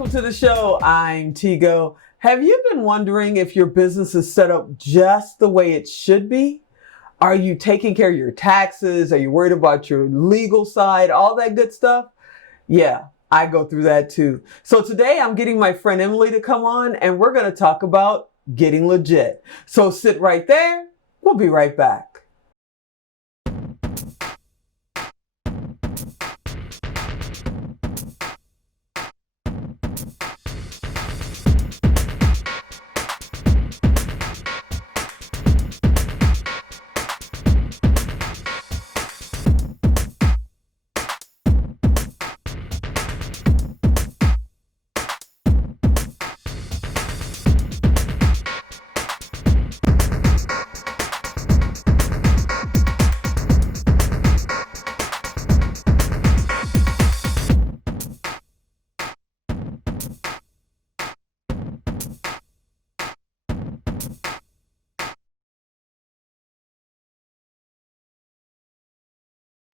welcome to the show. I'm Tigo. Have you been wondering if your business is set up just the way it should be? Are you taking care of your taxes? Are you worried about your legal side? All that good stuff? Yeah, I go through that too. So today I'm getting my friend Emily to come on and we're going to talk about getting legit. So sit right there. We'll be right back.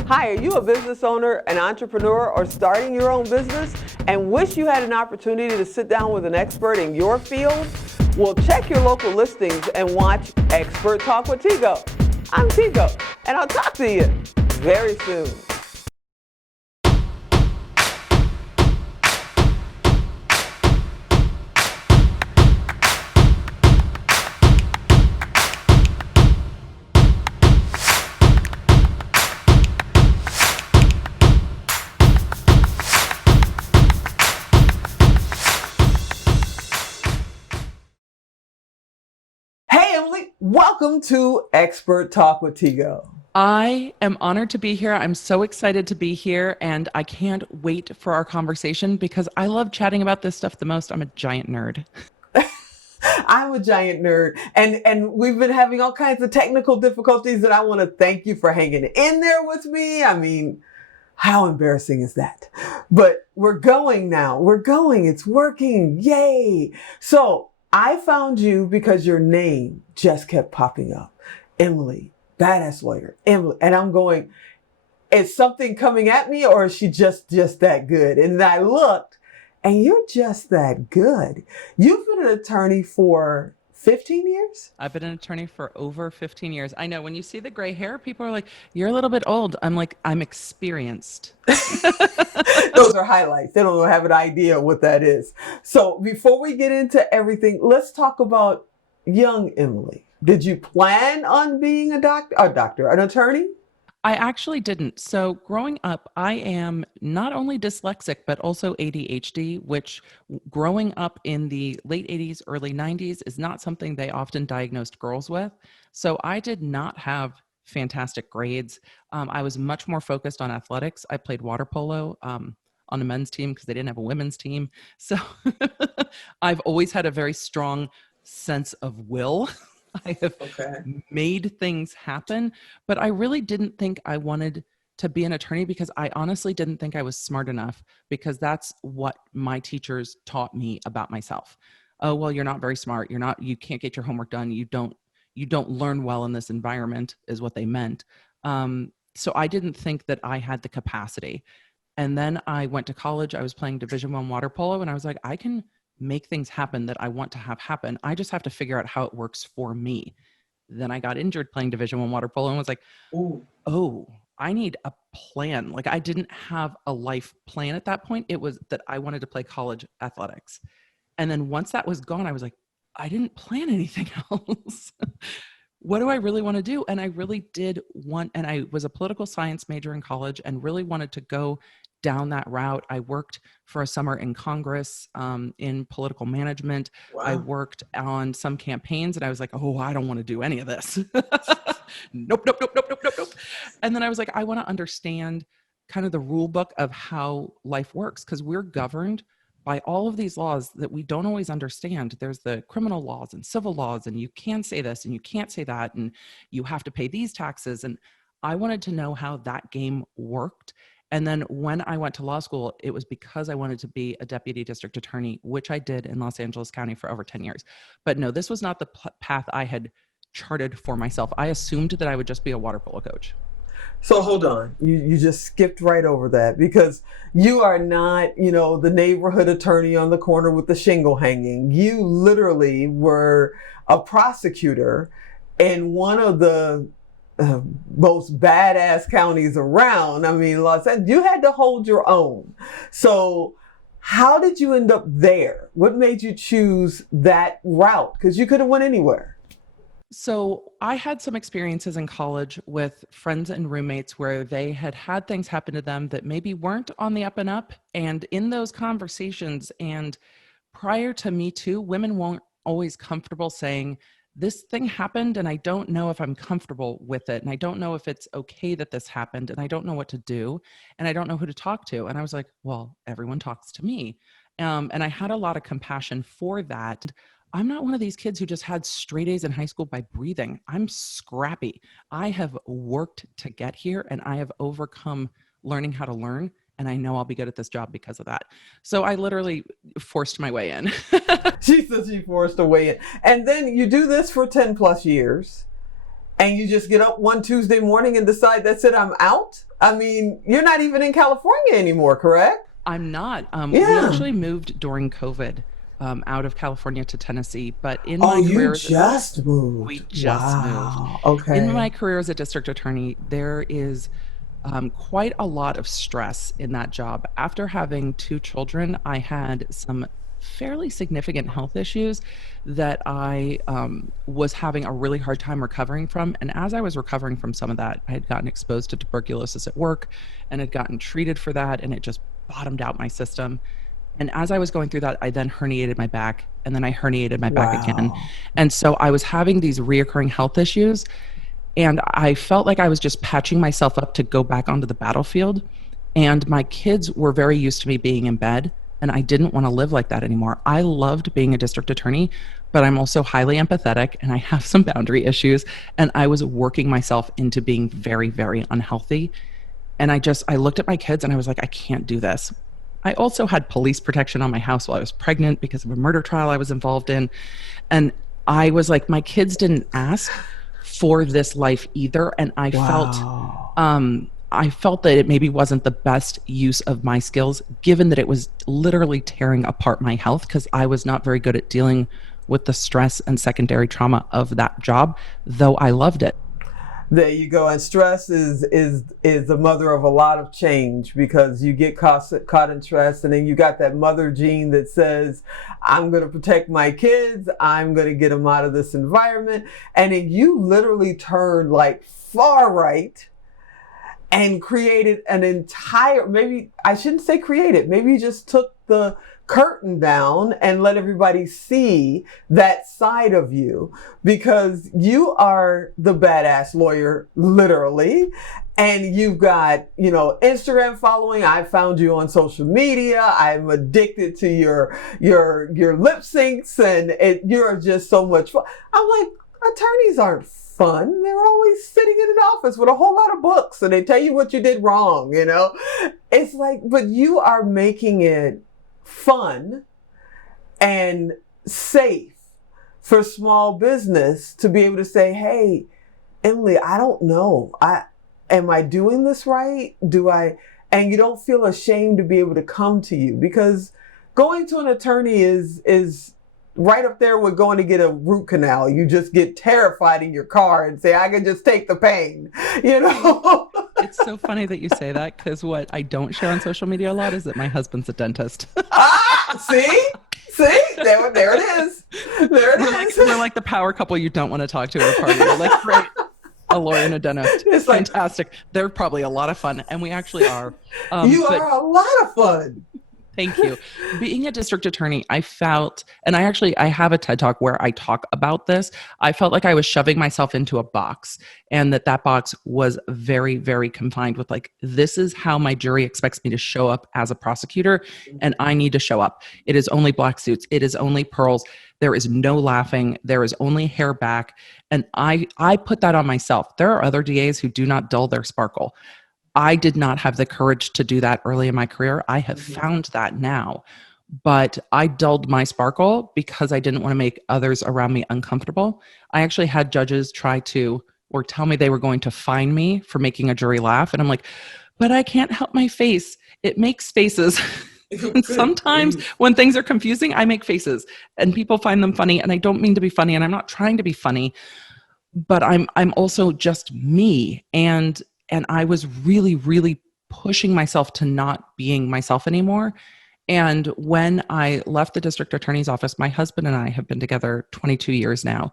Hi, are you a business owner, an entrepreneur, or starting your own business and wish you had an opportunity to sit down with an expert in your field? Well, check your local listings and watch Expert Talk with Tigo. I'm Tigo, and I'll talk to you very soon. Hey, Emily, welcome to Expert Talk with Tigo. I am honored to be here. I'm so excited to be here, and I can't wait for our conversation because I love chatting about this stuff the most. I'm a giant nerd. I'm a giant nerd, and we've been having all kinds of technical difficulties, and I want to thank you for hanging in there with me. I mean, how embarrassing is that? But we're going now. We're going. It's working. Yay. So I found you because your name just kept popping up. Emily, badass lawyer. Emily. And I'm going, is something coming at me or is she just that good? And I looked and you're just that good. You've been an attorney for 15 years? I've been an attorney for over 15 years. I know when you see the gray hair, people are like, you're a little bit old. I'm like, I'm experienced. Those are highlights. They don't have an idea what that is. So before we get into everything, let's talk about young Emily. Did you plan on being an attorney? I actually didn't. So growing up, I am not only dyslexic, but also ADHD, which growing up in the late 80s, early 90s is not something they often diagnosed girls with. So I did not have fantastic grades. I was much more focused on athletics. I played water polo on a men's team because they didn't have a women's team. So I've always had a very strong sense of will. I have made things happen, but I really didn't think I wanted to be an attorney because I honestly didn't think I was smart enough because that's what my teachers taught me about myself. Oh, well, you're not very smart. You can't get your homework done. You don't learn well in this environment is what they meant. So I didn't think that I had the capacity. And then I went to college. I was playing Division I water polo and I was like, I can make things happen that I want to have happen. I just have to figure out how it works for me. Then I got injured playing Division I water polo and was like, oh, I need a plan. Like I didn't have a life plan at that point. It was that I wanted to play college athletics. And then once that was gone, I was like, I didn't plan anything else. What do I really want to do? And I really did want, and I was a political science major in college and really wanted to go down that route. I worked for a summer in Congress in political management. Wow. I worked on some campaigns and I was like, oh, I don't want to do any of this. Nope. And then I was like, I want to understand kind of the rule book of how life works because we're governed by all of these laws that we don't always understand. There's the criminal laws and civil laws, and you can say this and you can't say that, and you have to pay these taxes. And I wanted to know how that game worked. And then when I went to law school, it was because I wanted to be a deputy district attorney, which I did in Los Angeles County for over 10 years. But no, this was not the path I had charted for myself. I assumed that I would just be a water polo coach. So hold on. You just skipped right over that because you are not, the neighborhood attorney on the corner with the shingle hanging. You literally were a prosecutor in one of the most badass counties around. I mean, Los Angeles, you had to hold your own. So how did you end up there? What made you choose that route? Because you could have went anywhere. So I had some experiences in college with friends and roommates where they had had things happen to them that maybe weren't on the up and up. And in those conversations, and prior to Me Too, women weren't always comfortable saying, this thing happened and I don't know if I'm comfortable with it. And I don't know if it's okay that this happened. And I don't know what to do. And I don't know who to talk to. And I was like, well, everyone talks to me. And I had a lot of compassion for that. I'm not one of these kids who just had straight A's in high school by breathing. I'm scrappy. I have worked to get here and I have overcome learning how to learn. And I know I'll be good at this job because of that. So I literally forced my way in. She says she forced her way in. And then you do this for 10 plus years and you just get up one Tuesday morning and decide that's it, I'm out. I mean, you're not even in California anymore, correct? I'm not. We actually moved during COVID out of California to Tennessee. But in my career, you just moved. We just moved. Okay. In my career as a district attorney, there is quite a lot of stress in that job. After having two children, I had some fairly significant health issues that I was having a really hard time recovering from. And as I was recovering from some of that, I had gotten exposed to tuberculosis at work and had gotten treated for that, and it just bottomed out my system. And as I was going through that, I then herniated my back, and then I herniated my back again. And so I was having these reoccurring health issues, and I felt like I was just patching myself up to go back onto the battlefield. And my kids were very used to me being in bed, and I didn't want to live like that anymore. I loved being a district attorney, but I'm also highly empathetic, and I have some boundary issues, and I was working myself into being very, very unhealthy. And I looked at my kids and I was like, I can't do this. I also had police protection on my house while I was pregnant because of a murder trial I was involved in. And I was like, my kids didn't ask for this life either. And I felt that it maybe wasn't the best use of my skills, given that it was literally tearing apart my health because I was not very good at dealing with the stress and secondary trauma of that job, though I loved it. There you go. And stress is the mother of a lot of change because you get caught in stress, and then you got that mother gene that says, I'm going to protect my kids. I'm going to get them out of this environment. And then you literally turned like far right and created an entire, maybe I shouldn't say created, maybe you just took the curtain down and let everybody see that side of you, because you are the badass lawyer, literally. And you've got, Instagram following. I found you on social media. I'm addicted to your lip syncs, and you're just so much fun. I'm like, attorneys aren't fun. They're always sitting in an office with a whole lot of books and they tell you what you did wrong, It's like, but you are making it fun and safe for small business to be able to say, hey, Emily, I don't know. Am I doing this right? And you don't feel ashamed to be able to come to you, because going to an attorney is right up there with going to get a root canal. You just get terrified in your car and say, I can just take the pain, It's so funny that you say that, because what I don't share on social media a lot is that my husband's a dentist. See? There it is. We're like the power couple you don't want to talk to at a party. We're like, great, a lawyer and a dentist. It's fantastic. They're probably a lot of fun, and we actually are. You are a lot of fun. Thank you. Being a district attorney, I felt, and I have a TED Talk where I talk about this. I felt like I was shoving myself into a box, and that box was very, very confined with like, this is how my jury expects me to show up as a prosecutor, and I need to show up. It is only black suits. It is only pearls. There is no laughing. There is only hair back. And I put that on myself. There are other DAs who do not dull their sparkle. I did not have the courage to do that early in my career. I have found that now, but I dulled my sparkle because I didn't want to make others around me uncomfortable. I actually had judges try to or tell me they were going to fine me for making a jury laugh. And I'm like, but I can't help my face. It makes faces. And sometimes when things are confusing, I make faces and people find them funny. And I don't mean to be funny, and I'm not trying to be funny, but I'm also just me. And I was really, really pushing myself to not being myself anymore. And when I left the district attorney's office, my husband and I have been together 22 years now.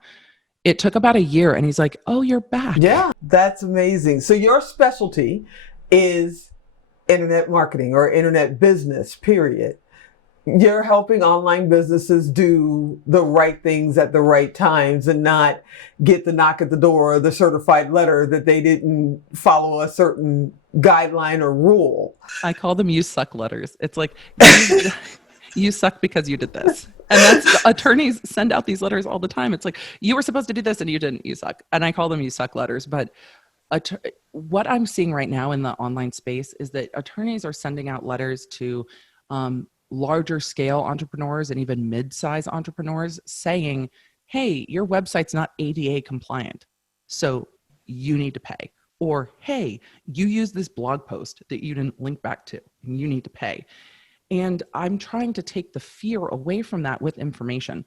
It took about a year, and he's like, "Oh, you're back." Yeah, that's amazing. So your specialty is internet marketing or internet business, period. You're helping online businesses do the right things at the right times and not get the knock at the door or the certified letter that they didn't follow a certain guideline or rule. I call them "you suck" letters. It's like, you suck because you did this. And that's, attorneys send out these letters all the time. It's like, you were supposed to do this and you didn't, you suck. And I call them "you suck" letters. But what I'm seeing right now in the online space is that attorneys are sending out letters to larger scale entrepreneurs and even mid-size entrepreneurs saying, hey, your website's not ADA compliant, so you need to pay. Or, hey, you use this blog post that you didn't link back to, and you need to pay. And I'm trying to take the fear away from that with information.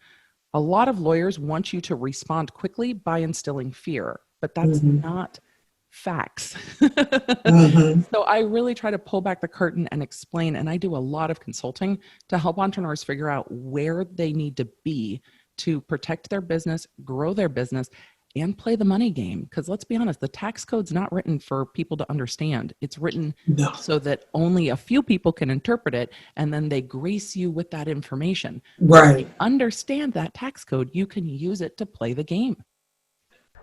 A lot of lawyers want you to respond quickly by instilling fear, but that's not facts. So I really try to pull back the curtain and explain, and I do a lot of consulting to help entrepreneurs figure out where they need to be to protect their business, grow their business, and play the money game. Because let's be honest, the tax code's not written for people to understand. It's written so that only a few people can interpret it, and then they grace you with that information. Right. If you understand that tax code, you can use it to play the game.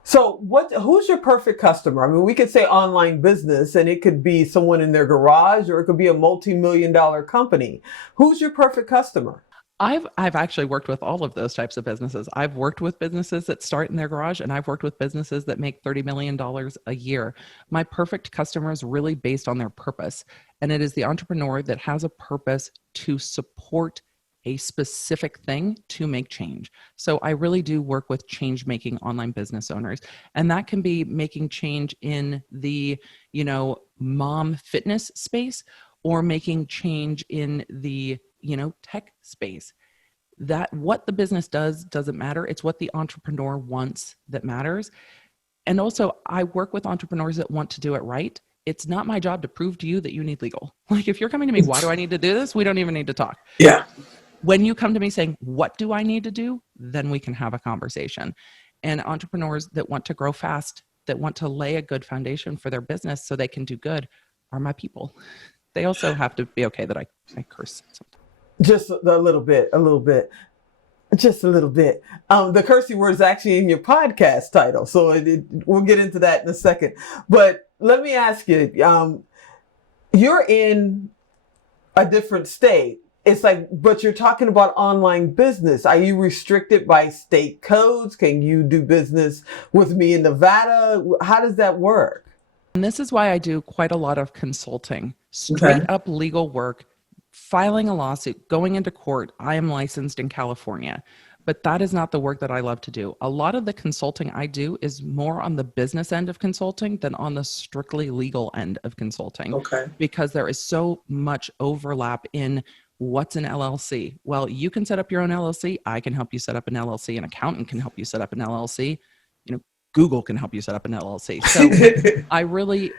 So who's your perfect customer? I mean, we could say online business, and it could be someone in their garage, or it could be a multi-million-dollar company. Who's your perfect customer? I've actually worked with all of those types of businesses. I've worked with businesses that start in their garage, and I've worked with businesses that make $30 million a year. My perfect customer is really based on their purpose. And it is the entrepreneur that has a purpose to support a specific thing to make change. So I really do work with change-making online business owners. And that can be making change in the, mom fitness space, or making change in the, tech space. That what the business does doesn't matter. It's what the entrepreneur wants that matters. And also, I work with entrepreneurs that want to do it right. It's not my job to prove to you that you need legal. Like, if you're coming to me, why do I need to do this? We don't even need to talk. Yeah. When you come to me saying, what do I need to do? Then we can have a conversation. And entrepreneurs that want to grow fast, that want to lay a good foundation for their business so they can do good, are my people. They also have to be okay that I curse sometimes. Just a little bit. Just a little bit. The cursing word is actually in your podcast title, so we'll get into that in a second. But let me ask you, you're in a different state. It's like, but you're talking about online business. Are you restricted by state codes? Can you do business with me in Nevada? How does that work? And this is why I do quite a lot of consulting, straight up legal work, filing a lawsuit, going into court. I am licensed in California, but that is not the work that I love to do. A lot of the consulting I do is more on the business end of consulting than on the strictly legal end of consulting. Because there is so much overlap in what's an LLC. Well, you can set up your own LLC. I can help you set up an LLC. An accountant can help you set up an LLC. Google can help you set up an LLC. So I really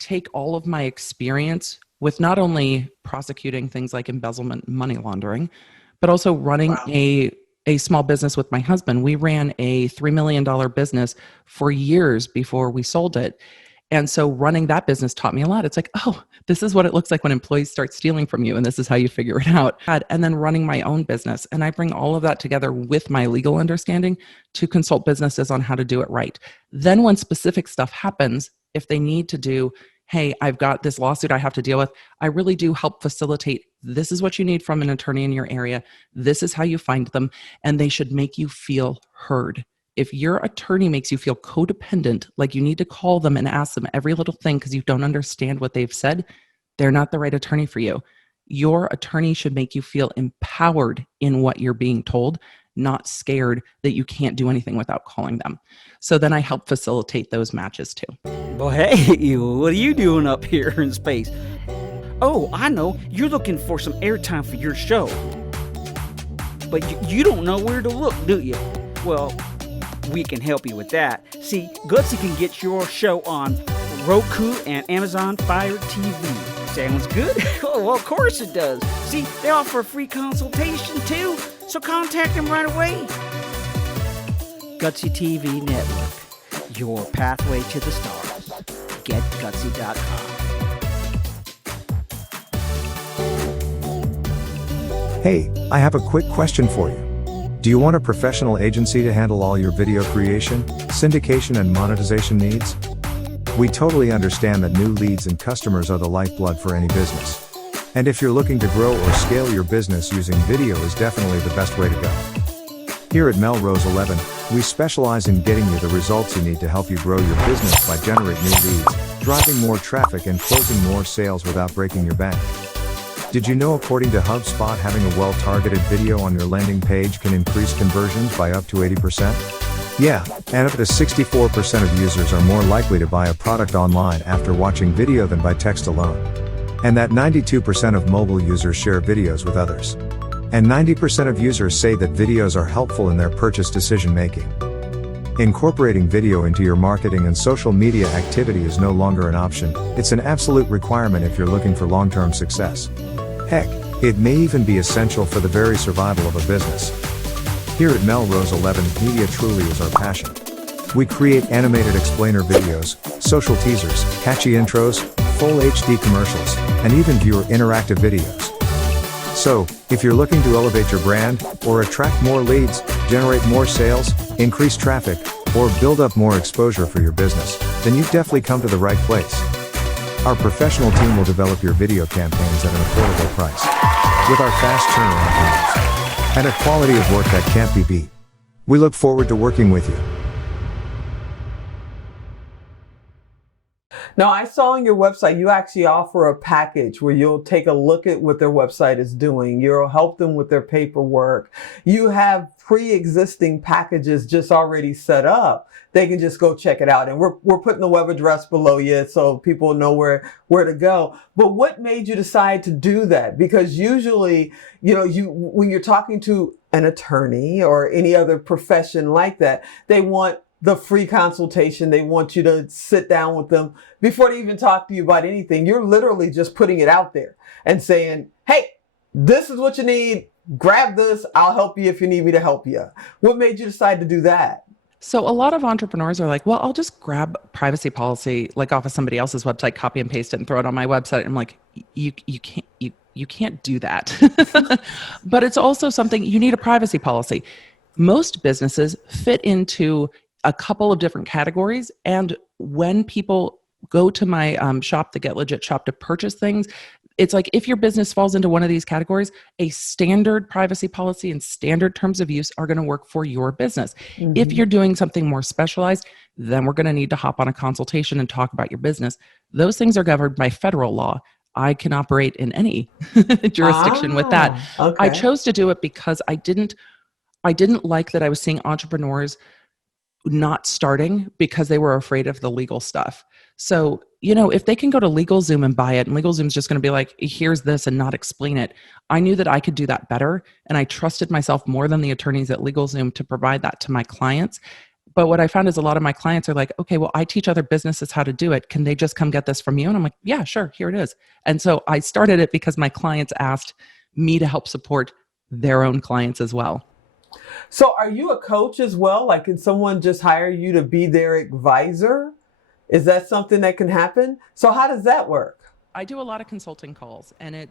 take all of my experience with not only prosecuting things like embezzlement and money laundering, but also running a small business with my husband. We ran a $3 million business for years before we sold it. And so running that business taught me a lot. It's like, oh, this is what it looks like when employees start stealing from you, and this is how you figure it out. And then running my own business. And I bring all of that together with my legal understanding to consult businesses on how to do it right. Then when specific stuff happens, if they need to do, hey, I've got this lawsuit I have to deal with, I really do help facilitate. This is what you need from an attorney in your area. This is how you find them. And they should make you feel heard. If your attorney makes you feel codependent, like you need to call them and ask them every little thing because you don't understand what they've said, they're not the right attorney for you. Your attorney should make you feel empowered in what you're being told, not scared that you can't do anything without calling them. So then I help facilitate those matches too. Well, hey, what are you doing up here in space? Oh, I know. You're looking for some airtime for your show. But you don't know where to look, do you? Well, we can help you with that. See, Gutsy can get your show on Roku and Amazon Fire TV. Sounds good? Oh, well, of course it does. See, they offer a free consultation too, so contact them right away. Gutsy TV Network, your pathway to the stars. GetGutsy.com. Hey, I have a quick question for you. Do you want a professional agency to handle all your video creation, syndication, and monetization needs? We totally understand that new leads and customers are the lifeblood for any business. And if you're looking to grow or scale your business, using video is definitely the best way to go. Here at Melrose 11, we specialize in getting you the results you need to help you grow your business by generating new leads, driving more traffic, and closing more sales without breaking your bank. Did you know, according to HubSpot, having a well-targeted video on your landing page can increase conversions by up to 80%? Yeah, and up to 64% of users are more likely to buy a product online after watching video than by text alone. And that 92% of mobile users share videos with others. And 90% of users say that videos are helpful in their purchase decision making. Incorporating video into your marketing and social media activity is no longer an option, it's an absolute requirement if you're looking for long-term success. Heck, it may even be essential for the very survival of a business. Here at Melrose 11, media truly is our passion. We create animated explainer videos, social teasers, catchy intros, full HD commercials, and even viewer interactive videos. So, if you're looking to elevate your brand, or attract more leads, generate more sales, increase traffic, or build up more exposure for your business, then you've definitely come to the right place. Our professional team will develop your video campaigns at an affordable price, with our fast turnaround times, and a quality of work that can't be beat. We look forward to working with you. Now, I saw on your website, you actually offer a package where you'll take a look at what their website is doing. You'll help them with their paperwork. You have pre-existing packages just already set up. They can just go check it out. And we're putting the web address below you so people know where to go. But what made you decide to do that? Because usually, when you're talking to an attorney or any other profession like that, they want the free consultation. They want you to sit down with them before they even talk to you about anything. You're literally just putting it out there and saying, hey, this is what you need. Grab this. I'll help you if you need me to help you. What made you decide to do that? So a lot of entrepreneurs are like, well, I'll just grab privacy policy like off of somebody else's website, copy and paste it and throw it on my website. I'm like, you can't do that. But it's also something, you need a privacy policy. Most businesses fit into a couple of different categories. And when people go to my shop, the Get Legit shop, to purchase things, it's like if your business falls into one of these categories, a standard privacy policy and standard terms of use are going to work for your business. Mm-hmm. If you're doing something more specialized, then we're going to need to hop on a consultation and talk about your business. Those things are governed by federal law. I can operate in any jurisdiction with that. Okay. I chose to do it because I didn't like that I was seeing entrepreneurs not starting because they were afraid of the legal stuff. So, if they can go to LegalZoom and buy it, and LegalZoom's just going to be like, here's this, and not explain it. I knew that I could do that better, and I trusted myself more than the attorneys at LegalZoom to provide that to my clients. But what I found is a lot of my clients are like, okay, well, I teach other businesses how to do it. Can they just come get this from you? And I'm like, yeah, sure, here it is. And so I started it because my clients asked me to help support their own clients as well. So are you a coach as well? Like, can someone just hire you to be their advisor? Is that something that can happen? So how does that work? I do a lot of consulting calls, and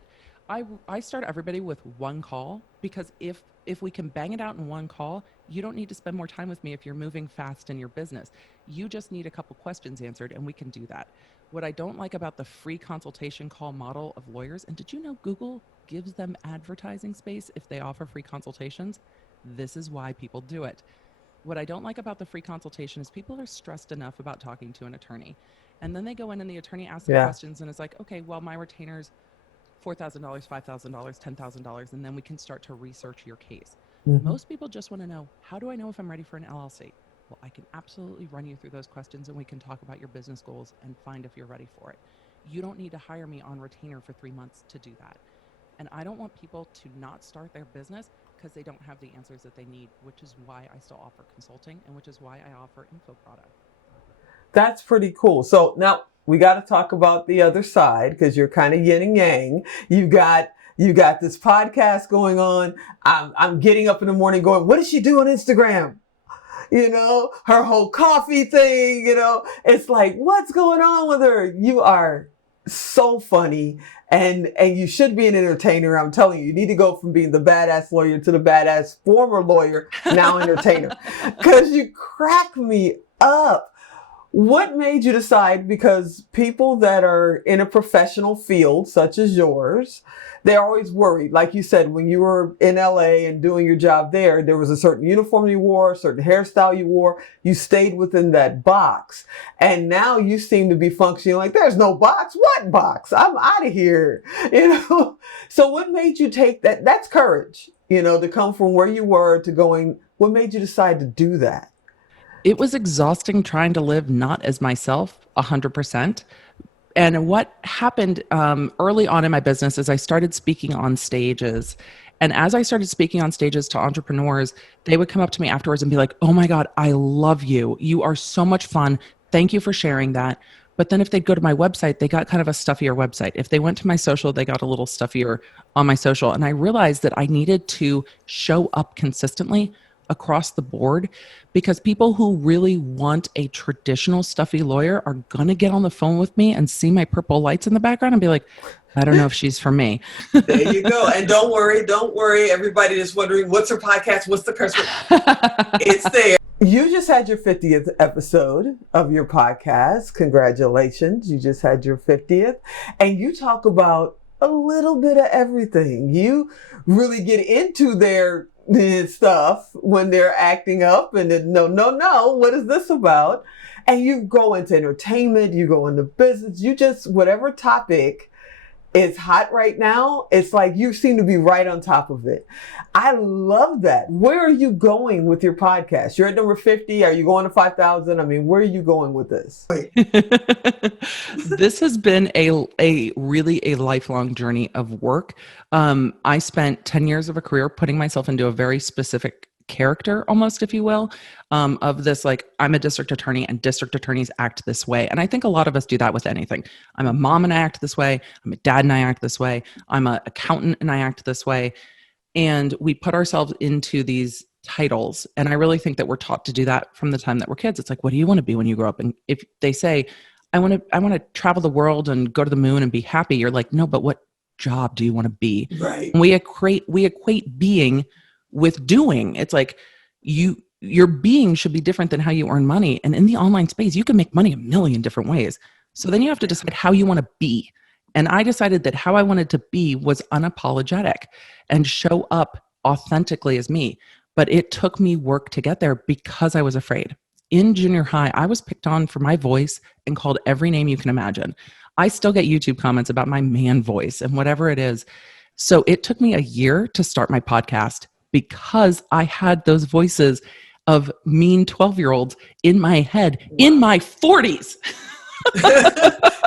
I start everybody with one call, because if we can bang it out in one call, you don't need to spend more time with me if you're moving fast in your business. You just need a couple questions answered, and we can do that. What I don't like about the free consultation call model of lawyers, and did you know Google gives them advertising space if they offer free consultations? This is why people do it. What I don't like about the free consultation is people are stressed enough about talking to an attorney. And then they go in and the attorney asks them questions and it's like, okay, well, my retainer's $4,000, $5,000, $10,000, and then we can start to research your case. Mhm. Most people just want to know, how do I know if I'm ready for an LLC? Well, I can absolutely run you through those questions and we can talk about your business goals and find if you're ready for it. You don't need to hire me on retainer for 3 months to do that. And I don't want people to not start their business because they don't have the answers that they need, which is why I still offer consulting and which is why I offer info product. That's pretty cool. So now we got to talk about the other side because you're kind of yin and yang. You got this podcast going on. I'm getting up in the morning going, what does she do on Instagram? Her whole coffee thing, it's like, what's going on with her? You are so funny and you should be an entertainer. I'm telling you, you need to go from being the badass lawyer to the badass former lawyer, now entertainer, because you crack me up. What made you decide? Because people that are in a professional field such as yours, they're always worried. Like you said, when you were in LA and doing your job there was a certain uniform you wore, a certain hairstyle you wore. You stayed within that box. And now you seem to be functioning like there's no box. What box? I'm out of here. So what made you take that? That's courage, to come from where you were to going. What made you decide to do that? It was exhausting trying to live not as myself 100%. And what happened early on in my business is I started speaking on stages. And as I started speaking on stages to entrepreneurs, they would come up to me afterwards and be like, oh my God, I love you. You are so much fun. Thank you for sharing that. But then if they'd go to my website, they got kind of a stuffier website. If they went to my social, they got a little stuffier on my social. And I realized that I needed to show up consistently across the board because people who really want a traditional stuffy lawyer are going to get on the phone with me and see my purple lights in the background and be like, I don't know if she's for me. There you go. And don't worry. Everybody is wondering, what's her podcast? What's the curse word? It's there. You just had your 50th episode of your podcast. Congratulations. You just had your 50th. And you talk about a little bit of everything. You really get into their stuff when they're acting up and then, no, what is this about? And you go into entertainment, you go into business, you just, whatever topic is hot right now, it's like you seem to be right on top of it. I love that. Where are you going with your podcast? You're at number 50. Are you going to 5,000? I mean, where are you going with this? This has been a really lifelong journey of work. I spent 10 years of a career putting myself into a very specific character, almost, if you will, of this, like, I'm a district attorney and district attorneys act this way. And I think a lot of us do that with anything. I'm a mom and I act this way. I'm a dad and I act this way. I'm an accountant and I act this way. And we put ourselves into these titles. And I really think that we're taught to do that from the time that we're kids. It's like, what do you want to be when you grow up? And if they say, I want to travel the world and go to the moon and be happy, you're like, no, but what job do you want to be? Right. And we equate being with doing. It's like your being should be different than how you earn money. And in the online space, you can make money a million different ways. So then you have to decide how you want to be. And I decided that how I wanted to be was unapologetic and show up authentically as me. But it took me work to get there because I was afraid. In junior high, I was picked on for my voice and called every name you can imagine. I still get YouTube comments about my man voice and whatever it is. So it took me a year to start my podcast because I had those voices of mean 12-year-olds in my head in my 40s.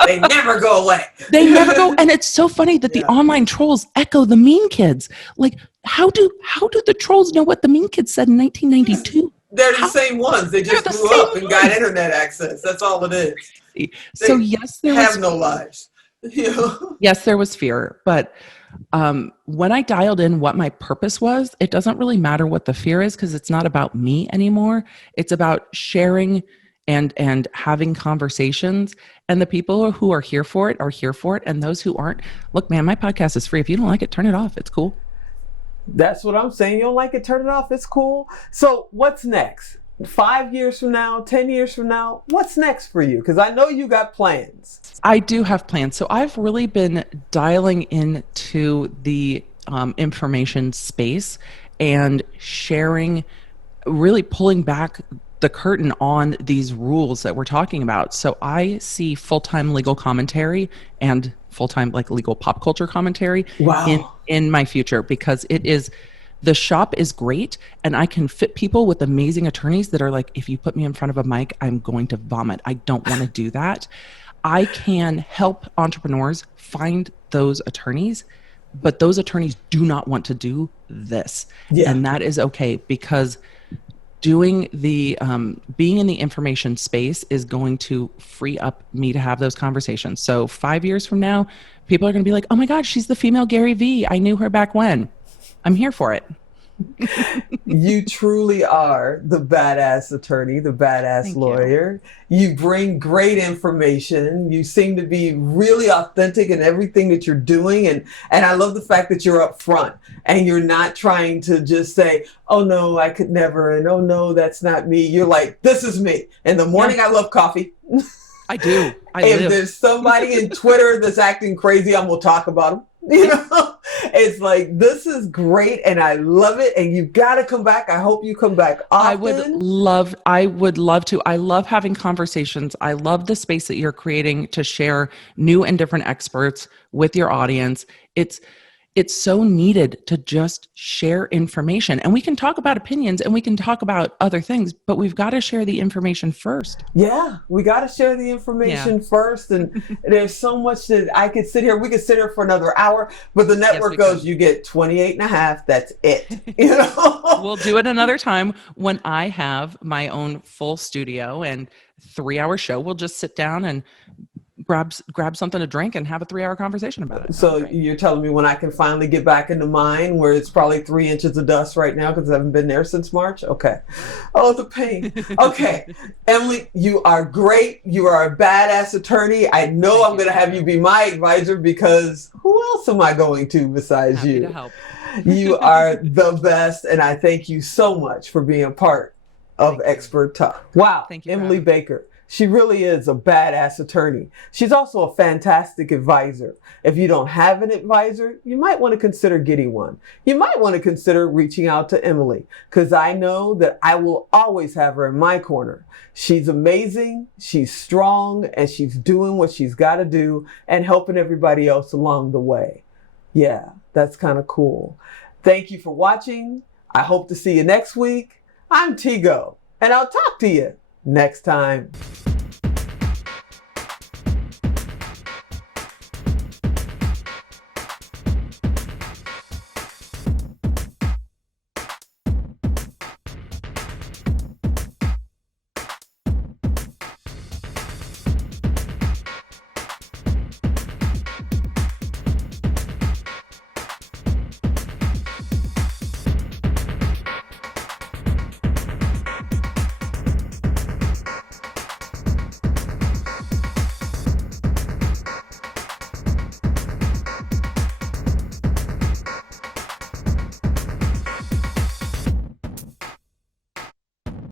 They never go away. They never go. And it's so funny that the online trolls echo the mean kids. Like, how do the trolls know what the mean kids said in 1992? They're the same ones. They just grew up and got internet access. That's all it is. So yes, there have no lives. Yes, there was fear. But when I dialed in what my purpose was, it doesn't really matter what the fear is because it's not about me anymore. It's about sharing and having conversations. And the people who are here for it are here for it. And those who aren't, look, man, my podcast is free. If you don't like it, turn it off. It's cool. That's what I'm saying. You don't like it, turn it off. It's cool. So what's next? 5 years from now, 10 years from now, what's next for you? Because I know you got plans. I do have plans. So I've really been dialing into the information space and sharing, really pulling back the curtain on these rules that we're talking about. So I see full-time legal commentary and full-time like legal pop culture commentary in my future, because it is The shop is great, and I can fit people with amazing attorneys that are like, if you put me in front of a mic, I'm going to vomit. I don't want to do that. I can help entrepreneurs find those attorneys, but those attorneys do not want to do this. Yeah. And that is okay, because doing the being in the information space is going to free up me to have those conversations. So 5 years from now, people are going to be like, oh my God, she's the female Gary Vee. I knew her back when. I'm here for it. You truly are the badass attorney, the badass Thank you. lawyer. You bring great information. You seem to be really authentic in everything that you're doing. And I love the fact that you're up front and you're not trying to just say, oh no, I could never. And oh no, that's not me. You're like, this is me. In the morning, I love coffee. I do. If there's somebody in Twitter that's acting crazy, I'm going to talk about them. You know, it's like, this is great and I love it. And you got to come back. I hope you come back often. I would love to. I love having conversations. I love the space that you're creating to share new and different experts with your audience. It's so needed to just share information, and we can talk about opinions and we can talk about other things, but we've got to share the information first. Yeah, we got to share the information first. And there's so much that I could sit here. We could sit here for another hour, but the network goes, you get 28 and a half. That's it. You know, We'll do it another time when I have my own full studio and 3-hour show. We'll just sit down and grab something to drink and have a 3-hour conversation about it. So you're telling me when I can finally get back into mine, where it's probably 3 inches of dust right now because I haven't been there since March? Okay. Oh, the pain. Okay. Emily, you are great. You are a badass attorney. I know I'm going to have you be my advisor, because who else am I going to besides Happy you? to help. You are the best. And I thank you so much for being a part of Expert Talk. Wow. Thank you for Emily having me. Baker. She really is a badass attorney. She's also a fantastic advisor. If you don't have an advisor, you might want to consider getting one. You might want to consider reaching out to Emily, because I know that I will always have her in my corner. She's amazing, she's strong, and she's doing what she's got to do and helping everybody else along the way. Yeah, that's kind of cool. Thank you for watching. I hope to see you next week. I'm Tigo, and I'll talk to you next time.